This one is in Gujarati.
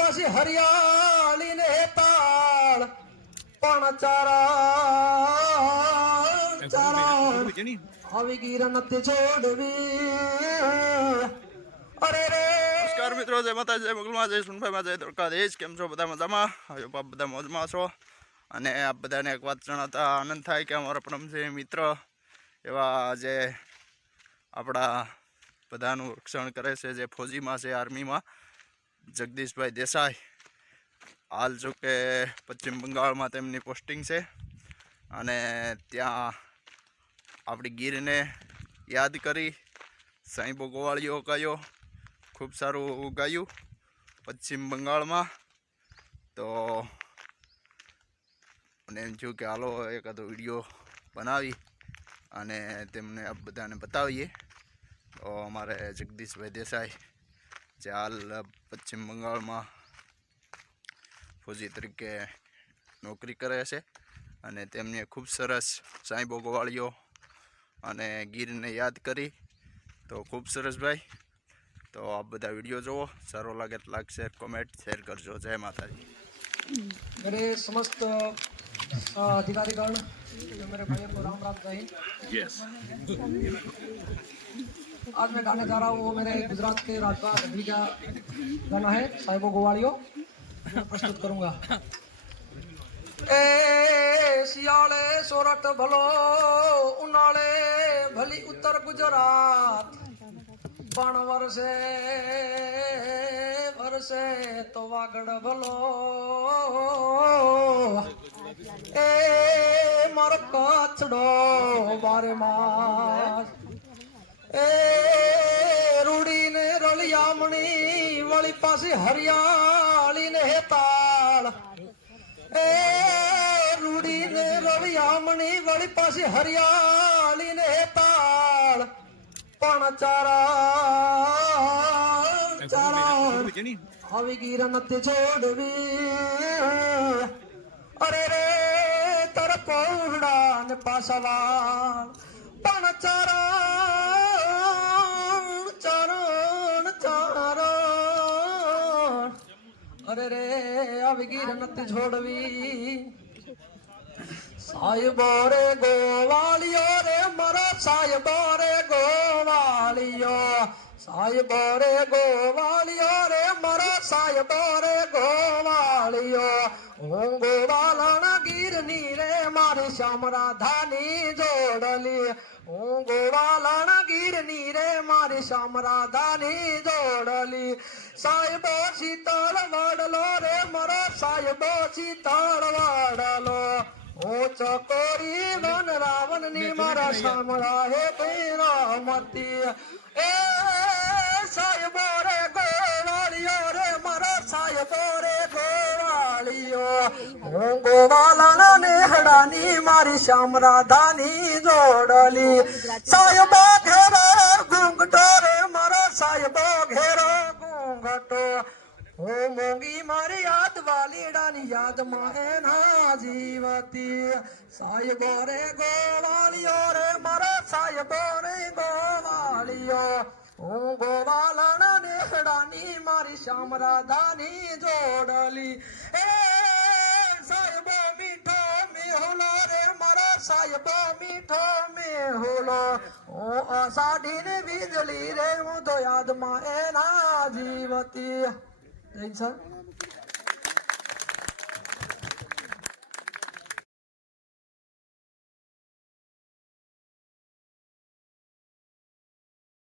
પાછી હરિયાળી ને તાળ. પણ ચારા ચારા આવી ગીરા નથી છોડવી અરે રે. નમસ્કાર મિત્રો જય માતા જય મગલમાં જય સુનભાઈમાં જય દ્વારકાધીશ. કેમ છો બધા મજામાં? હવે બાપ બધા મોજમાં છો. અને આ બધાને એક વાત જણાવતા આનંદ થાય કે અમારા પરમ છે મિત્ર એવા જે આપણા બધાનું રક્ષણ કરે છે જે ફૌજીમાં છે આર્મીમાં જગદીશભાઈ દેસાઈ. હાલ જો કે પશ્ચિમ બંગાળમાં તેમની પોસ્ટિંગ છે અને ત્યાં આપણી ગીરને યાદ કરી સાંઈબો ગોવાળીઓ કયો ખૂબ સારું ગાયું પશ્ચિમ બંગાળમાં. તો મને એમ થયું કે હાલો એકાદો વીડિયો બનાવી અને તેમને આપ બધાને બતાવીએ. તો અમારે જગદીશભાઈ દેસાઈ જે હાલ પશ્ચિમ બંગાળમાં ફૌજી તરીકે નોકરી કરે છે અને તેમને ખૂબ સરસ સાંઈબો ગોવાળીઓ અને ગીરને યાદ કરી તો ખૂબ સરસ ભાઈ તો આપ બધા વિડીયો જુઓ સારો લાગે તો લાઈક શેર કોમેન્ટ શેર કરજો જય માતાજી मेरे समस्त अ, अधिकारीगण मेरे भाइयों को राम राम जय हिंद आज मैं गाने जा रहा हूँ वो मेरे गुजरात के राजपा गढ़वी का गाना है साहिबो गोवालियो मैं प्रस्तुत करूंगा ए सियाले सोरठ भलो उनाले भली उत्तर गुजरात પણ વરસે વરસે તો વાગડ ભલો એ મારો કચડો બારે માસ એ રૂડીને રળિયામણી વળી પાસે હરિયાળી ને હેતાળ. એ રૂડીને રળિયામણી વળી પાસે હરિયાળી ને હેતાળ. પણ ચારા ચારા આવી ગીર નથી છોડવી અરે રે તર પૌડા ને પાસવા પણ ચારણ અરે રે, આવી ગીર નથી છોડવી. સાહેબો રે ગોવાળિયો રે, મારો સાહેબો રે ગોવાળિયો સાહેબો રે ગોવાળિયો રે, મારો સાહેબો રે ગોવાળિયો હું ગોવાલણ ગીરની રે મારી શ્યામ રાધાની જોડલી. હું ગોવાલણ ગીરની રે મારી શ્યામ રાધાની જોડલી. સાહેબ શીતળ વડલો રે મારો સાહેબ શીતળ વડલો હું ચકોરી વન રાવણની મારા સામળા હે પીરામતી એ સાહેબ રે ગોવાળિયો રે મારા સાહેબ રે ગોવાળિયો હું મારી શ્યામ રાધાની જોડલી. સાહેબો ઘેરો ઘૂંઘટો રે મારો સાહેબો ઘેરો ઘૂંઘટો. ઓ મોંગી મારી યાદ વાલીડાની યાદમાં એના જીવતી. સાહેબો રે ગોવાળિયો રે મારો સાહેબો રે ગોવાળિયો હું ગોવાલણ નેહડાની મારી શ્યામ જોડલી. એ સાહેબો મીઠો મેહુલો. હું અષાઢીની વીજળી રે હું તો યાદમાં એના જીવતી. જય સર.